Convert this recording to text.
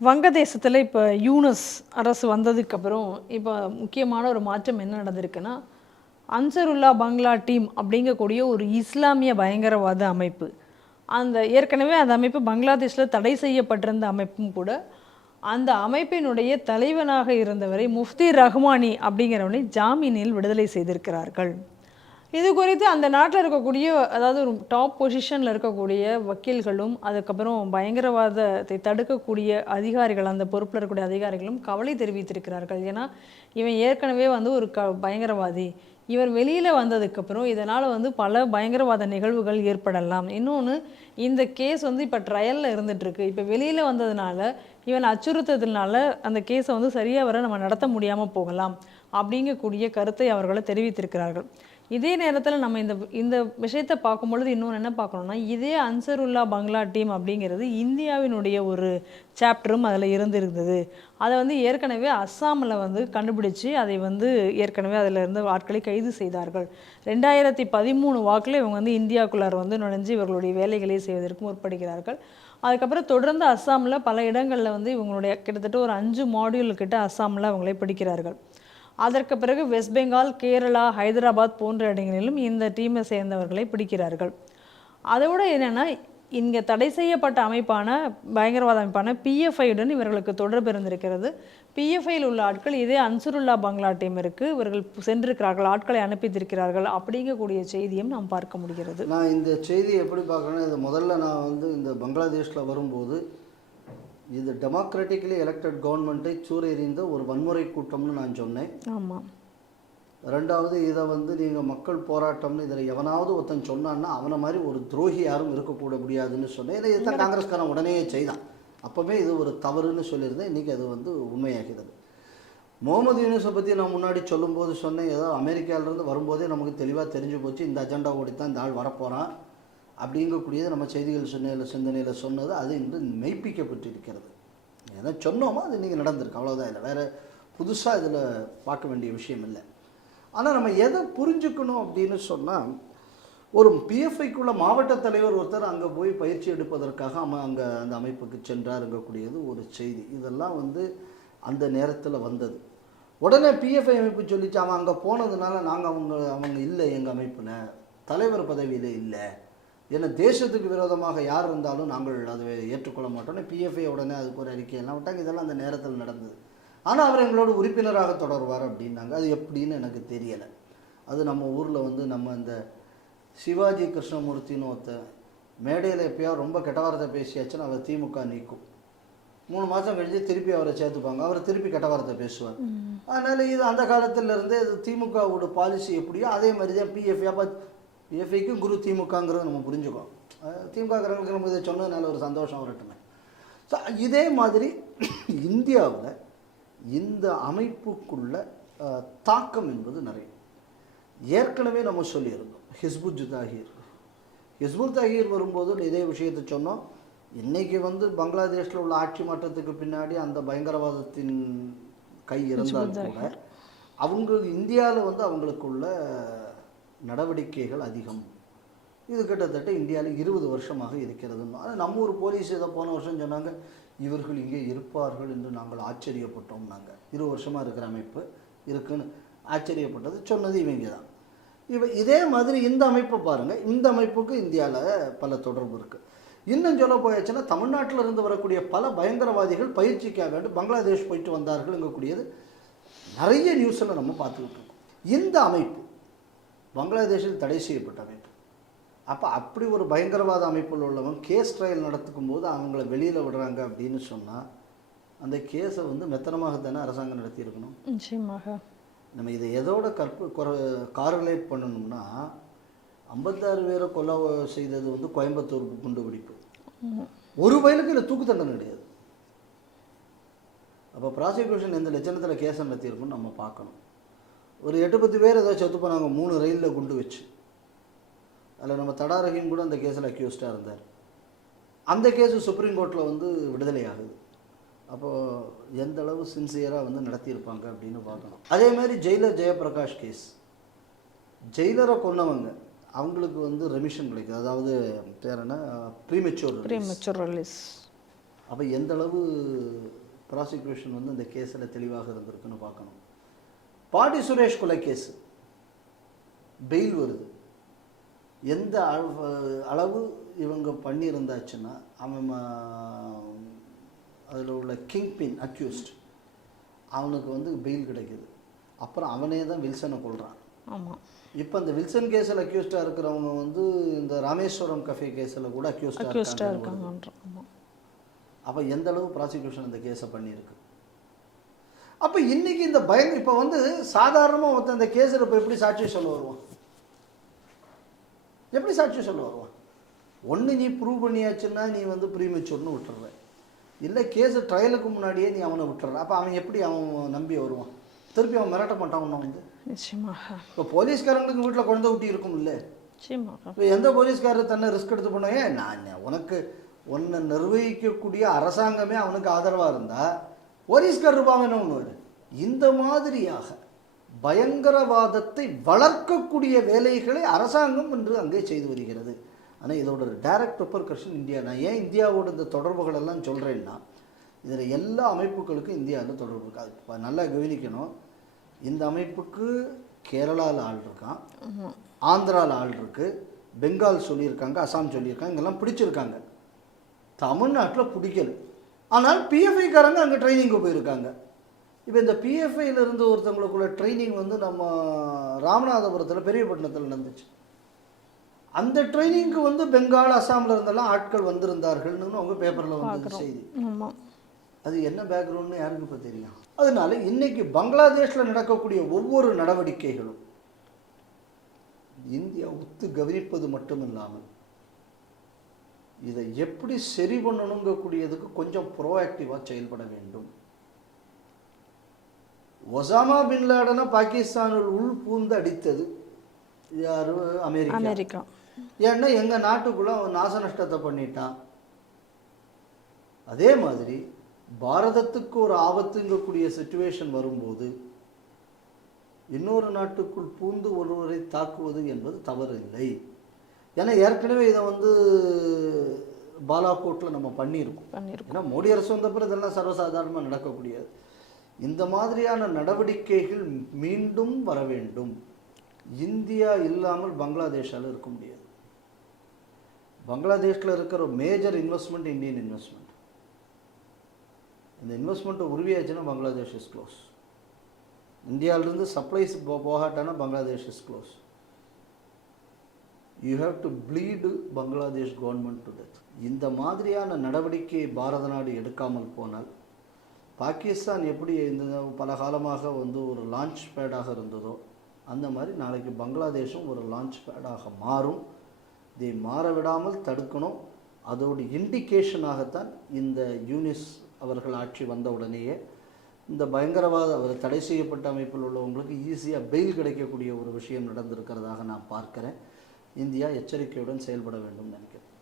வங்கதேசத்தில் இப்போ யூனஸ் அரசு வந்ததுக்கப்புறம் இப்போ முக்கியமான ஒரு மாற்றம் என்ன நடந்திருக்குன்னா அன்சருல்லா பங்களா டீம் அப்படிங்கக்கூடிய ஒரு இஸ்லாமிய பயங்கரவாத அமைப்பு. அந்த ஏற்கனவே அந்த அமைப்பு பங்களாதேஷில் தடை செய்யப்பட்டிருந்த அமைப்பும் கூட அந்த அமைப்பினுடைய தலைவனாக இருந்தவரை முஃப்தி ரஹ்மானி அப்படிங்கிறவனை ஜாமீனில் விடுதலை செய்திருக்கிறார்கள். இது குறித்து அந்த நாட்டில் இருக்கக்கூடிய அதாவது ஒரு டாப் பொசிஷனில் இருக்கக்கூடிய வக்கீல்களும் அதுக்கப்புறம் பயங்கரவாதத்தை தடுக்கக்கூடிய அதிகாரிகள் அந்த பொறுப்பில் இருக்கக்கூடிய அதிகாரிகளும் கவலை தெரிவித்திருக்கிறார்கள். ஏன்னா இவன் ஏற்கனவே வந்து ஒரு க பயங்கரவாதி. இவர் வெளியில் வந்ததுக்கப்புறம் இதனால் வந்து பல பயங்கரவாத நிகழ்வுகள் ஏற்படலாம். இன்னொன்று இந்த கேஸ் வந்து இப்போ ட்ரையலில் இருந்துகிட்ருக்கு இப்போ வெளியில் வந்ததுனால இவன் அச்சுறுத்ததுனால அந்த கேஸை வந்து சரியாக வர நம்ம நடத்த முடியாமல் போகலாம். அப்படிங்கக்கூடிய கருத்தை அவர்களை தெரிவித்திருக்கிறார்கள். இதே நேரத்தில் நம்ம இந்த இந்த விஷயத்தை பார்க்கும்பொழுது இன்னொன்று என்ன பார்க்கணும்னா இதே அன்சருல்லா பங்களா டீம் அப்படிங்கிறது இந்தியாவினுடைய ஒரு சாப்டரும் அதில் இருந்திருந்தது. அதை வந்து ஏற்கனவே அஸ்ஸாமில் வந்து கண்டுபிடிச்சு அதை வந்து ஏற்கனவே அதில் இருந்த ஆட்களை கைது செய்தார்கள். ரெண்டாயிரத்தி பதிமூணு வாக்கில் இவங்க வந்து இந்தியாக்குள்ளார் வந்து நுழைஞ்சு இவர்களுடைய வேலைகளை செய்வதற்கு முற்படுகிறார்கள். அதுக்கப்புறம் தொடர்ந்து அஸ்ஸாமில் பல இடங்களில் வந்து இவங்களுடைய கிட்டத்தட்ட ஒரு அஞ்சு மாடியூல் கிட்ட அஸ்ஸாமில் அவங்களை பிடிக்கிறார்கள். அதற்கு பிறகு வெஸ்ட் பெங்கால் கேரளா ஹைதராபாத் போன்ற இடங்களிலும் இந்த டீமை சேர்ந்தவர்களை பிடிக்கிறார்கள். அதோட என்னென்னா இங்கே தடை செய்யப்பட்ட அமைப்பான பயங்கரவாத அமைப்பான பிஎஃப்ஐயுடன் இவர்களுக்கு தொடர்பு இருந்திருக்கிறது. பிஎஃப்ஐயில் உள்ள ஆட்கள் இதே அன்சுருல்லா பங்களா டீமிற்கு இவர்கள் சென்றிருக்கிறார்கள் ஆட்களை அனுப்பித்திருக்கிறார்கள் அப்படிங்கக்கூடிய செய்தியும் நாம் பார்க்க முடிகிறது. நான் இந்த செய்தியை எப்படி பார்க்குறேன்னா இது முதல்ல நான் வந்து இந்த பங்களாதேஷில் வரும்போது இது டெமோக்ராட்டிக்கலி எலெக்டட் கவர்மெண்ட்டை சூறையறிந்த ஒரு வன்முறை கூட்டம்னு நான் சொன்னேன். ஆமாம் ரெண்டாவது இதை வந்து நீங்கள் மக்கள் போராட்டம்னு இதில் எவனாவது ஒருத்தன் சொன்னான்னா அவனை மாதிரி ஒரு துரோகி யாரும் இருக்கக்கூட முடியாதுன்னு சொன்னேன். இதை இதுதான் காங்கிரஸ்காரன் உடனே செய்தான். அப்போவே இது ஒரு தவறுன்னு சொல்லியிருந்தேன். இன்றைக்கி அது வந்து உண்மையாகிறது. முகமது யூனிஸை பற்றி நான் முன்னாடி சொல்லும்போது சொன்னேன். ஏதோ அமெரிக்காவிலேருந்து வரும்போதே நமக்கு தெளிவாக தெரிஞ்சு போச்சு. இந்த அஜெண்டா ஓடி தான் இந்த ஆள் வரப்போகிறான் அப்படிங்கக்கூடியது நம்ம செய்திகள் சொன்ன சிந்தனையில் சொன்னது அது இன்று மெய்ப்பிக்கப்பட்டிருக்கிறது. எதை சொன்னோமோ அது இன்றைக்கி நடந்திருக்கு. அவ்வளோதான் இல்லை வேறு புதுசாக இதில் பார்க்க வேண்டிய விஷயம் இல்லை. ஆனால் நம்ம எதை புரிஞ்சுக்கணும் அப்படின்னு சொன்னால் ஒரு பிஎஃப்ஐக்குள்ள மாவட்ட தலைவர் ஒருத்தர் அங்கே போய் பயிற்சி எடுப்பதற்காக அவன் அங்கே அந்த அமைப்புக்கு சென்றாருங்கக்கூடியது ஒரு செய்தி. இதெல்லாம் வந்து அந்த நேரத்தில் வந்தது. உடனே பிஎஃப்ஐ அமைப்பு சொல்லிச்சு அவன் அங்கே போனதுனால நாங்கள் அவங்க அவங்க இல்லை எங்கள் அமைப்பில். தலைவர் பதவியில் இல்லை. ஏன்னா தேசத்துக்கு விரோதமாக யார் இருந்தாலும் நாங்கள் அதை ஏற்றுக்கொள்ள மாட்டோம்னு பிஎஃப்ஐ உடனே அதுக்கு ஒரு அறிக்கை எல்லாம் விட்டாங்க. இதெல்லாம் அந்த நேரத்தில் நடந்தது. ஆனால் அவர் எங்களோட உறுப்பினராக தொடர்வார் அப்படின்னாங்க. அது எப்படின்னு எனக்கு தெரியலை. அது நம்ம ஊரில் வந்து நம்ம இந்த சிவாஜி கிருஷ்ணமூர்த்தின்னு ஒருத்தன் மேடையில் எப்பயோ ரொம்ப கெட்ட வார்த்தை பேசியாச்சுன்னா அவர் திமுக நீக்கும். மூணு மாதம் கழிஞ்சு திருப்பி அவரை சேர்த்துப்பாங்க. அவர் திருப்பி கெட்ட வார்த்தை பேசுவார். அதனால் இது அந்த காலத்துல இருந்தே இது திமுகவோட பாலிசி எப்படியோ அதே மாதிரி தான் பிஎஃப்ஐ அப்போ பிஎஃப்ஐக்கும் குரு திமுகங்கிறத நம்ம புரிஞ்சுக்கோம் திமுகங்கிறவங்களுக்கு நம்ம இதை சொன்னதுனால ஒரு சந்தோஷம் வரட்டுமே. ஸோ இதே மாதிரி இந்தியாவில் இந்த அமைப்புக்குள்ள தாக்கம் என்பது நிறைய. ஏற்கனவே நம்ம சொல்லியிருந்தோம் ஹிஸ்புத் ஜுதாஹீர். ஹிஸ்புத் தஹீர் வரும்போது இதே விஷயத்தை சொன்னோம். இன்னைக்கு வந்து பங்களாதேஷில் உள்ள ஆட்சி மாற்றத்துக்கு பின்னாடி அந்த பயங்கரவாதத்தின் கை இருந்தால் கூட அவங்க இந்தியாவில் வந்து அவங்களுக்குள்ள நடவடிக்கைகள் அதிகம். இது கிட்டத்தட்ட இந்தியாவில் இருபது வருஷமாக இருக்கிறது. ஆனால் நம்ம ஊர் போலீஸ் இதை போன வருஷம் சொன்னாங்க இவர்கள் இங்கே இருப்பார்கள் என்று நாங்கள் ஆச்சரியப்பட்டோம் நாங்கள். இருபது வருஷமாக இருக்கிற அமைப்பு இருக்குன்னு ஆச்சரியப்பட்டது. சொன்னது இவங்க தான். இவ இதே மாதிரி இந்த அமைப்பை பாருங்கள் இந்த அமைப்புக்கு இந்தியாவில் பல தொடர்பு இருக்குது இன்னும் சொல்ல போயாச்சுன்னா தமிழ்நாட்டில் இருந்து வரக்கூடிய பல பயங்கரவாதிகள் பயிற்சிக்காக வேண்டும் பங்களாதேஷ் போயிட்டு கூடியது நிறைய நியூஸில் நம்ம பார்த்துக்கிட்டு இருக்கோம். இந்த அமைப்பு பங்களாதேஷில் தடை செய்யப்பட்ட அமைப்பு. அப்போ அப்படி ஒரு பயங்கரவாத அமைப்பில் உள்ளவங்க கேஸ் ட்ரையல் நடத்துக்கும் போது அவங்கள வெளியில் விடுறாங்க அப்படின்னு சொன்னால் அந்த கேஸை வந்து மெத்தனமாக தானே அரசாங்கம் நடத்தியிருக்கணும் நிச்சயமாக. நம்ம இதை எதோட கற்பு குற காரலேட் பண்ணணும்னா ஐம்பத்தாறு பேரை கொலை செய்தது வந்து கோயம்புத்தூர் குண்டுபிடிப்பு ஒரு வயலுக்கு இல்லை தூக்கு தண்டனை கிடையாது. அப்போ ப்ராசிக்யூஷன் எந்த லட்சணத்தில் கேஸ் நடத்தியிருக்குன்னு நம்ம பார்க்கணும். ஒரு எட்டு பத்து பேர் ஏதோ செத்து போனாங்க மூணு ரயிலில் குண்டு வச்சு. அதில் நம்ம தடா ரஹீம் கூட அந்த கேஸில் அக்யூஸ்டாக இருந்தார். அந்த கேஸு சுப்ரீம் கோர்ட்டில் வந்து விடுதலை ஆகுது. அப்போது எந்த அளவு சின்சியராக வந்து நடத்தியிருப்பாங்க அப்படின்னு பார்க்கணும். அதே மாதிரி ஜெயிலர் ஜெயபிரகாஷ் கேஸ் ஜெயிலரை கொன்னவங்க அவங்களுக்கு வந்து ரெமிஷன் கிடைக்குது. அதாவது பேர் என்ன? ப்ரீமெச்சூர் ப்ரீமெச்சூர் ரிலீஸ் அப்போ எந்த அளவு ப்ராசிக்யூஷன் வந்து இந்த கேஸில் தெளிவாக இருந்திருக்குன்னு பார்க்கணும். பாடி சுரேஷ் கொலை கேஸு பெயில் வருது. எந்த அளவு- இவங்க பண்ணியிருந்தாச்சுன்னா அவன் அதில் உள்ள கிங் பின் அக்யூஸ்ட் அவனுக்கு வந்து பெயில் கிடைக்குது. அப்புறம் அவனே தான் வில்சனை கொள்கிறான் ஆமாம் இப்போ இந்த வில்சன் கேஸில் அக்யூஸ்டாக இருக்கிறவங்க வந்து இந்த ராமேஸ்வரம் கஃபே கேஸில் கூட அக்யூஸ்டாக இருக்காங்க அப்போ எந்த அளவு ப்ராசிக்யூஷன் இந்த கேஸை பண்ணியிருக்கு? அப்போ இன்னைக்கு இந்த பயம் இப்போ வந்து சாதாரணமாக ஒருத்தன் இந்த கேஸில் இப்போ எப்படி சாட்சி சொல்ல வருவான்? எப்படி சாட்சி சொல்ல வருவான்? ஒன்று நீ ப்ரூவ் பண்ணியாச்சுன்னா நீ வந்து ப்ரீமெச்சூர்னு விட்டுற இல்லை கேஸு ட்ரையலுக்கு முன்னாடியே நீ அவனை விட்டுற அப்போ அவன் எப்படி அவன் நம்பி வருவான்? திருப்பி அவன் மிரட்ட மாட்டான் வந்து? நிச்சயமாக. இப்போ போலீஸ்காரங்களுக்கு வீட்டில் குழந்தை ஊட்டி இருக்கும் இல்லை இப்போ எந்த போலீஸ்காரர் தன்னை ரிஸ்க் எடுத்து பண்ணவே நான் உனக்கு உன்னை நிர்வகிக்கக்கூடிய அரசாங்கமே அவனுக்கு ஆதரவாக இருந்தால் போலீஸ்கார் ரூபாய் என்ன பண்ணுவார் இந்த மாதிரியாக பயங்கரவாதத்தை வளர்க்கக்கூடிய வேலைகளை அரசாங்கம் இன்று அங்கே செய்து வருகிறது. ஆனால் இதோட டைரக்ட் ரிப்பர்கஷன் இந்தியா. நான் ஏன் இந்தியாவோட இந்த தொடர்புகள் எல்லாம் சொல்கிறேன்னா இதில் எல்லா அமைப்புகளுக்கும் இந்தியாவில் தொடர்பு இருக்கு அது நல்லா கவனிக்கணும். இந்த அமைப்புக்கு கேரளாவில் ஆள் இருக்கான் ஆந்திராவில் ஆள் இருக்கு. பெங்கால் சொல்லியிருக்காங்க அசாம் சொல்லியிருக்காங்க இங்கெல்லாம் பிடிச்சிருக்காங்க. தமிழ்நாட்டில் பிடிக்கல. ஆனால் பிஎஃப்ஐக்காரங்க அங்கே ட்ரைனிங்கு போயிருக்காங்க. இப்போ இந்த பிஎஃப்ஐல இருந்து ஒருத்தவங்களுக்குள்ள ட்ரைனிங் வந்து நம்ம ராமநாதபுரத்தில் பெரியப்பட்டினத்தில் நடந்துச்சு. அந்த ட்ரைனிங்க்கு வந்து பெங்கால் அசாமில் இருந்தெல்லாம் ஆட்கள் வந்திருந்தார்கள்னு அவங்க பேப்பரில் வந்து செய்தி. அது என்ன பேக்ரவுண்ட்னு யாருக்கு இப்போ தெரியும் அதனால இன்னைக்கு பங்களாதேஷில் நடக்கக்கூடிய ஒவ்வொரு நடவடிக்கைகளும் இந்தியா உத்து கவனிப்பது மட்டும் இல்லாமல் இதை எப்படி சரி பண்ணணுங்கக்கூடியதுக்கு கொஞ்சம் ப்ரோஆக்டிவாக செயல்பட வேண்டும். ஒசாமா பின் லாடனை பாகிஸ்தானில் உள் பூந்து அடித்தது யாரு? அமெரிக்கா. அமெரிக்கா. ஏன்னா எங்கள் நாட்டுக்குள்ளே அவன் நாச நஷ்டத்தை பண்ணிட்டான். அதே மாதிரி பாரதத்துக்கு ஒரு ஆபத்துங்கக்கூடிய சுச்சுவேஷன் வரும்போது இன்னொரு நாட்டுக்குள் பூந்து ஒருவரை தாக்குவது என்பது தவறில்லை. ஏன்னா ஏற்கனவே இதை வந்து பாலாகோட்டில் நம்ம பண்ணியிருக்கோம். பண்ணியிருக்கோம். ஏன்னா மோடி அரசு வந்த பிறகு இதெல்லாம் சர்வசாதாரணமாக நடக்கக்கூடியது. இந்த மாதிரியான நடவடிக்கைகள் மீண்டும் வர வேண்டும். இந்தியா இல்லாமல் பங்களாதேஷால் இருக்க முடியாது. பங்களாதேஷில் இருக்கிற மேஜர் இன்வெஸ்ட்மெண்ட் இந்தியன் இன்வெஸ்ட்மெண்ட் இந்த இன்வெஸ்ட்மெண்ட்டை உருவியாச்சுன்னா பங்களாதேஷ் இஸ் க்ளோஸ் இந்தியாவிலேருந்து supplies போகாட்டானா Bangladesh is close you have to bleed Bangladesh government to death இந்த மாதிரியான நடவடிக்கையை பாரத நாடு எடுக்காமல் போனால் பாகிஸ்தான் எப்படி இந்த பல காலமாக வந்து ஒரு லான்ச் பேடாக இருந்ததோ அந்த மாதிரி நாளைக்கு பங்களாதேஷும் ஒரு லான்ச் பேடாக மாறும். இதை மாற விடாமல் தடுக்கணும். அதோடு இண்டிகேஷனாகத்தான் இந்த யூனிஸ் அவர்கள் ஆட்சி வந்த உடனேயே இந்த பயங்கரவாத அவர் தடை செய்யப்பட்ட அமைப்பில் உள்ளவங்களுக்கு ஈஸியாக பெயில் கிடைக்கக்கூடிய ஒரு விஷயம் நடந்திருக்கிறதாக நான் பார்க்குறேன். இந்தியா எச்சரிக்கையுடன் செயல்பட வேண்டும் நினைக்கிறேன்.